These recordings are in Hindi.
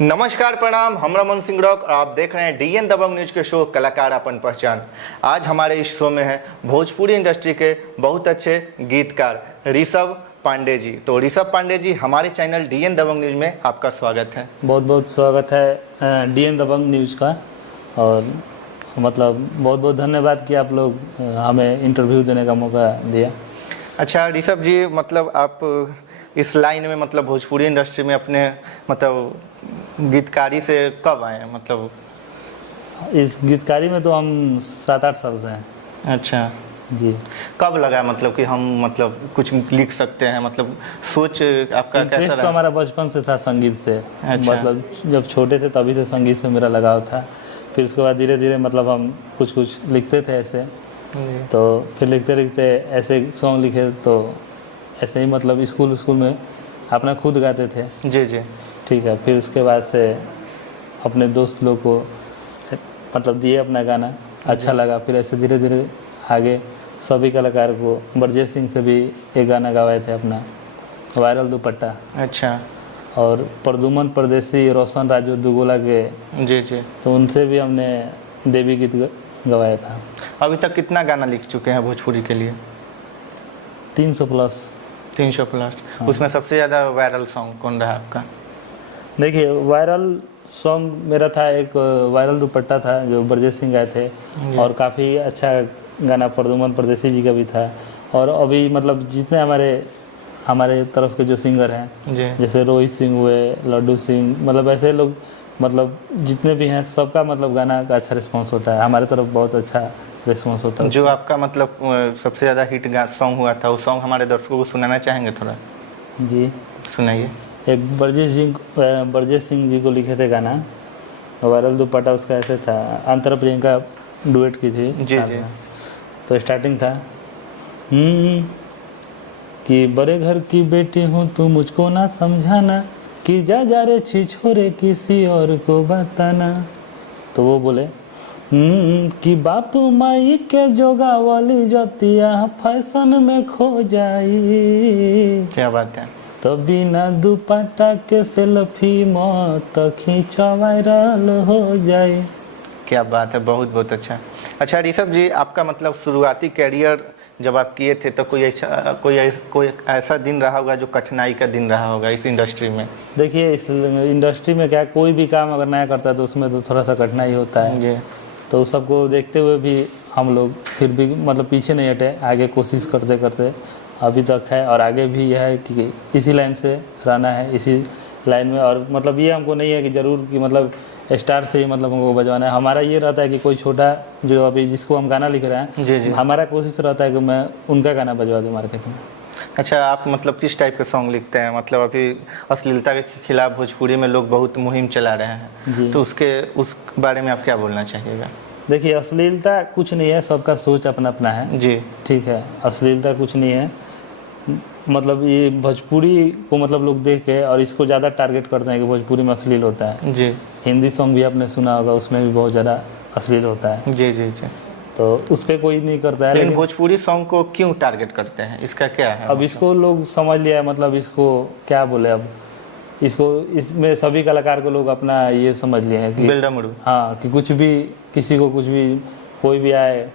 नमस्कार प्रणाम, हम रमन सिंह रॉक और आप देख रहे हैं डीएन दबंग न्यूज के शो कलाकार अपन पहचान। आज हमारे इस शो में है भोजपुरी इंडस्ट्री के बहुत अच्छे गीतकार ऋषभ पांडे जी। तो ऋषभ पांडे जी, हमारे चैनल डीएन दबंग न्यूज में आपका स्वागत है। बहुत बहुत स्वागत है डीएन दबंग न्यूज का। और मतलब बहुत बहुत धन्यवाद कि आप लोग हमें इंटरव्यू देने का मौका दिया। अच्छा ऋषभ जी, मतलब आप इस लाइन में मतलब भोजपुरी इंडस्ट्री में अपने मतलब गीतकारी से कब आए? मतलब इस गीतकारी में तो हम 7-8 साल से हैं। अच्छा जी। कब लगा मतलब कि हम मतलब कुछ लिख सकते हैं? मतलब सोच आपका कैसा इंटरेस्ट रहा? तो हमारा बचपन से था संगीत से। अच्छा। मतलब जब छोटे थे तभी से संगीत से मेरा लगाव था। फिर उसके बाद धीरे धीरे मतलब हम कुछ लिखते थे ऐसे। तो फिर लिखते लिखते ऐसे सॉन्ग लिखे, तो ऐसे ही मतलब स्कूल में अपना खुद गाते थे। जी जी। ठीक है। फिर उसके बाद से अपने दोस्त लोग को मतलब दिए अपना गाना, अच्छा लगा। फिर ऐसे धीरे धीरे आगे सभी कलाकार को, ब्रजेश सिंह से भी एक गाना गवाए थे अपना, वायरल दुपट्टा। अच्छा। और प्रदुमन परदेसी, रोशन राजू दुगोला के, जी जी। तो उनसे भी हमने देवी गीत गवाया था। अभी तक कितना गाना लिख चुके हैं भोजपुरी के लिए? 300 प्लस। 300 प्लस। हाँ। उसमें सबसे ज़्यादा वायरल सॉन्ग कौन रहा आपका? देखिए, वायरल सॉन्ग मेरा था एक वायरल दुपट्टा था जो ब्रजेश सिंह गाए थे। और काफ़ी अच्छा गाना प्रदुमन परदेसी जी का भी था। और अभी मतलब जितने हमारे तरफ के जो सिंगर हैं, जैसे रोहित सिंह हुए, लड्डू सिंह, मतलब ऐसे लोग, मतलब जितने भी हैं सबका मतलब गाना का अच्छा रिस्पांस होता है। हमारे तरफ बहुत अच्छा रिस्पांस होता है। जो आपका मतलब सबसे ज़्यादा हिट सॉन्ग हुआ था, वो सॉन्ग हमारे दर्शकों को सुनाना चाहेंगे थोड़ा? जी सुनाइए। एक ब्रजेश सिंह जी को लिखे थे गाना, वायरल दुपट्टा। उसका ऐसे था, अंतर प्रियंका डुएट की थी। जी जी। तो स्टार्टिंग था कि बड़े घर की बेटी हूँ तू मुझको ना समझाना, कि जा रे छी छोरे किसी और को बताना। तो वो बोले कि बापू माई के जोगा वाली जतिया फैशन में खो जाई। क्या बात है। तो बिना दुपट्टा के सेल्फी मत खींचा, वायरल हो जाए। क्या बात है, बहुत बहुत अच्छा। अच्छा ऋषभ जी, आपका मतलब शुरुआती कैरियर जब आप किए थे तो कोई ऐसा दिन रहा होगा जो कठिनाई का दिन रहा होगा इस इंडस्ट्री में? देखिए, इस इंडस्ट्री में क्या, कोई भी काम अगर नया करता है तो उसमें तो थोड़ा सा कठिनाई होता है। तो उस सबको देखते हुए भी हम लोग फिर भी मतलब पीछे नहीं हटे, आगे कोशिश करते करते अभी तक है। और आगे भी यह है कि इसी लाइन से रहना है, इसी लाइन में। और मतलब ये हमको नहीं है कि ज़रूर कि मतलब स्टार से ही मतलब हमको बजवाना है। हमारा ये रहता है कि कोई छोटा जो अभी जिसको हम गाना लिख रहे हैं, जी जी, हमारा कोशिश रहता है कि मैं उनका गाना बजवा दूँ मार्केट में। अच्छा, आप मतलब किस टाइप के सॉन्ग लिखते हैं? मतलब अभी अश्लीलता के खिलाफ भोजपुरी में लोग बहुत मुहिम चला रहे हैं, तो उस बारे में आप क्या बोलना चाहिएगा? देखिए, अश्लीलता कुछ नहीं है, सबका सोच अपना अपना है। जी ठीक है, अश्लीलता कुछ नहीं है। मतलब ये भोजपुरी को मतलब लोग देख के और इसको ज़्यादा टारगेट करते हैं कि भोजपुरी में अश्लील होता है। जी। हिंदी सॉन्ग भी आपने सुना होगा, उसमें भी बहुत ज़्यादा अश्लील होता है। जी जी जी। तो उस पर कोई नहीं करता है। लेकिन भोजपुरी सॉन्ग को क्यों टारगेट करते हैं, इसका क्या है? अब इसको लोग समझ लिया है, मतलब इसको क्या बोले, अब इसको इसमें सभी कलाकार को लोग अपना ये समझ लिए हैं कि बेलडामुड़ू। हाँ, कि कुछ भी, किसी को कुछ भी, कोई भी आए,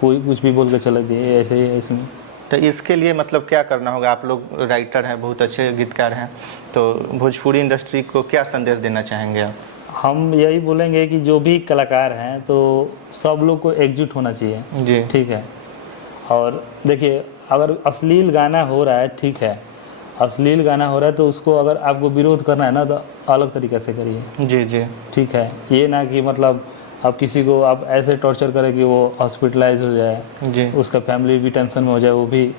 कोई कुछ भी बोल के चले दिए, ऐसे ही है इसमें। तो इसके लिए मतलब क्या करना होगा? आप लोग राइटर हैं, बहुत अच्छे गीतकार हैं, तो भोजपुरी इंडस्ट्री को क्या संदेश देना चाहेंगे आप? हम यही बोलेंगे कि जो भी कलाकार हैं तो सब लोग को एकजुट होना चाहिए। जी। ठीक है। और देखिए, अगर अश्लील गाना हो रहा है, ठीक है, अश्लील गाना हो रहा है तो उसको अगर आपको विरोध करना है ना तो अलग तरीके से करिए। जी जी। ठीक है, ये ना कि मतलब आप किसी को आप ऐसे टॉर्चर करें कि वो हॉस्पिटलाइज हो जाए, जी। उसका फैमिली भी टेंशन में हो जाए, वो भी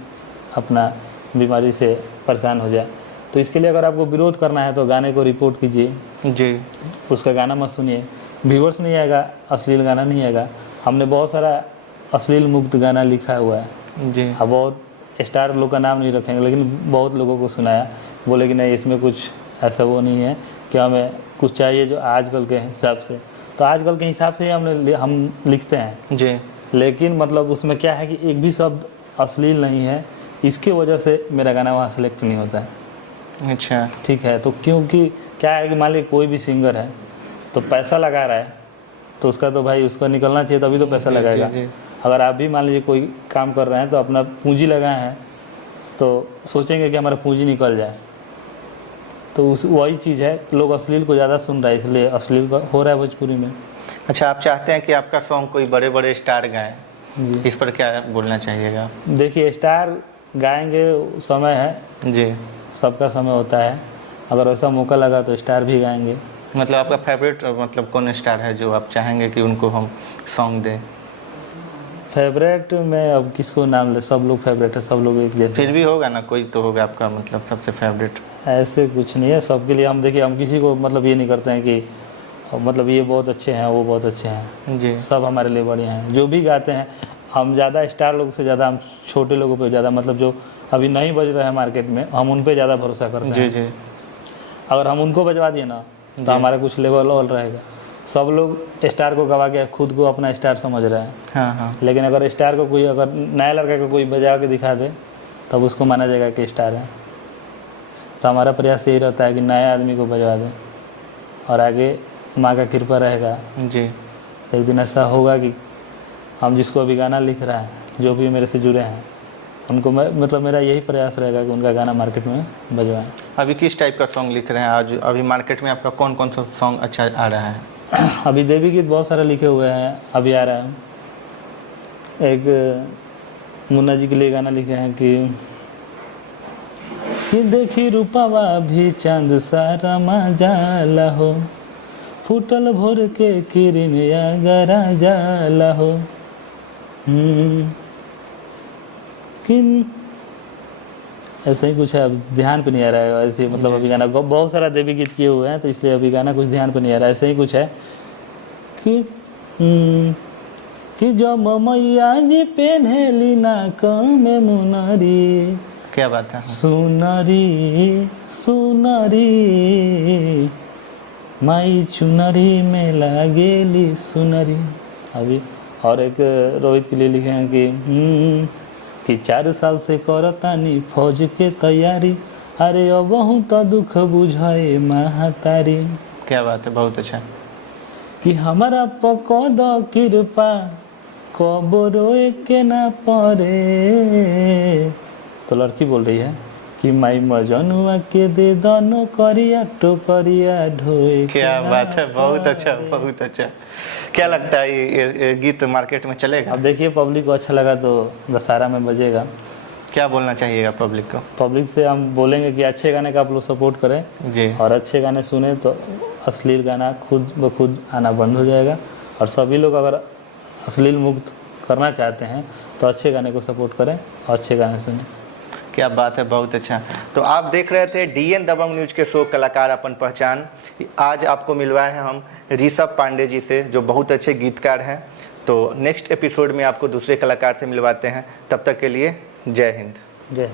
अपना बीमारी से परेशान हो जाए। तो इसके लिए अगर आपको विरोध करना है तो गाने को रिपोर्ट कीजिए। जी। उसका गाना मत सुनिए, व्यूअर्स नहीं आएगा, अश्लील गाना नहीं आएगा। हमने बहुत सारा अश्लील मुक्त गाना लिखा हुआ है। जी। अब बहुत स्टार लोग का नाम नहीं रखेंगे, लेकिन बहुत लोगों को सुनाया, बोले कि नहीं इसमें कुछ ऐसा वो नहीं है, कि हमें कुछ चाहिए जो आजकल के हिसाब से। तो आजकल के हिसाब से ही हम लिखते हैं। जी। लेकिन मतलब उसमें क्या है कि एक भी शब्द अश्लील नहीं है, इसकी वजह से मेरा गाना वहाँ सेलेक्ट नहीं होता है। अच्छा। ठीक है, तो क्योंकि क्या है कि मान लीजिए कोई भी सिंगर है तो पैसा लगा रहा है, तो उसका तो भाई उसका निकलना चाहिए, तभी तो पैसा लगाएगा। अगर आप भी मान लीजिए कोई काम कर रहे हैं तो अपना पूंजी लगाए हैं तो सोचेंगे कि हमारा पूंजी निकल जाए, तो उस वही चीज़ है, लोग अश्लील को ज़्यादा सुन रहा है, इसलिए अश्लील का हो रहा है भोजपुरी में। अच्छा, आप चाहते हैं कि आपका सॉन्ग कोई बड़े बड़े स्टार गाएं, जी इस पर क्या बोलना चाहिएगा? देखिए, स्टार गाएंगे, समय है जी, सबका समय होता है, अगर वैसा मौका लगा तो स्टार भी गाएंगे। मतलब आपका फेवरेट मतलब कौन स्टार है जो आप चाहेंगे कि उनको हम सॉन्ग दें? फेवरेट में अब किसको नाम ले, सब लोग फेवरेट है, सब लोग एक जैसे। फिर भी होगा ना, कोई तो होगा आपका मतलब सबसे फेवरेट। ऐसे कुछ नहीं है, सबके लिए हम देखिए, हम किसी को मतलब ये नहीं करते हैं कि मतलब ये बहुत अच्छे हैं वो बहुत अच्छे हैं, जी, सब हमारे लिए बढ़िया हैं। जो भी गाते हैं हम ज़्यादा स्टार लोग से ज़्यादा हम छोटे लोगों पे ज़्यादा, मतलब जो अभी नहीं बज रहा है मार्केट में, हम उन पे ज़्यादा भरोसा करते जी हैं। जी, अगर हम उनको बजवा दिए ना तो हमारा कुछ लेवल और रहेगा। सब लोग स्टार को गवा के खुद को अपना स्टार समझ रहे हैं, हाँ हाँ, लेकिन अगर स्टार को कोई, अगर नया लड़का को कोई बजा के दिखा दे तब उसको माना जाएगा कि स्टार है। तो हमारा प्रयास यही रहता है कि नए आदमी को बजवा दें, और आगे माँ का कृपा रहेगा, जी, एक दिन ऐसा होगा कि हम जिसको अभी गाना लिख रहा है, जो भी मेरे से जुड़े हैं उनको मतलब मेरा यही प्रयास रहेगा कि उनका गाना मार्केट में बजवाएं। अभी किस टाइप का सॉन्ग लिख रहे हैं आज? अभी मार्केट में आपका कौन कौन सा सॉन्ग अच्छा आ रहा है? अभी देवी गीत बहुत सारे लिखे हुए हैं, अभी आ रहा है। एक मुन्ना जी के लिए गाना लिखे हैं कि देखी रूपवा भी चांद सारा जाला हो, फूटल भोर के किरण गरा जाला हो। किन ऐसे ही कुछ है, अब ध्यान पे नहीं आ रहा है ऐसे, मतलब अभी गाना बहुत सारा देवी गीत किए हुए हैं तो इसलिए अभी गाना कुछ ध्यान पे नहीं आ रहा है। ऐसे ही कुछ है कि जो मैया जी पेन्हेली नाक में मुनरी, क्या बात है? सुनरी सुनरी माई चुनरी में लागेली सुनरी। अभी और एक रोहित के लिए लिखे हैं कि 4 साल से करतानी फौज के तैयारी, अरे अब तो दुख बुझाए महातारी। क्या बात है, बहुत अच्छा। कि हमारा पको दो कृपा कब रोए के ना पड़े। तो लड़की बोल रही है कि माई मजनुआ के दे दनो करिया टोकरिया ढोए। क्या बात है, बहुत अच्छा, बहुत अच्छा। क्या लगता है ये गीत मार्केट में चलेगा? अब देखिए, पब्लिक को अच्छा लगा तो दशहरा में बजेगा। क्या बोलना चाहिएगा पब्लिक को? पब्लिक से हम बोलेंगे कि अच्छे गाने का आप लोग सपोर्ट करें जी, और अच्छे गाने सुने तो अश्लील गाना खुद ब खुद आना बंद हो जाएगा। और सभी लोग अगर अश्लील मुक्त करना चाहते हैं तो अच्छे गाने को सपोर्ट करें और अच्छे गाने सुनें। क्या बात है, बहुत अच्छा। तो आप देख रहे थे डीएन दबंग न्यूज के शो कलाकार अपन पहचान। आज आपको मिलवाए हैं हम ऋषभ पांडे जी से, जो बहुत अच्छे गीतकार हैं। तो नेक्स्ट एपिसोड में आपको दूसरे कलाकार से मिलवाते हैं। तब तक के लिए जय हिंद। जय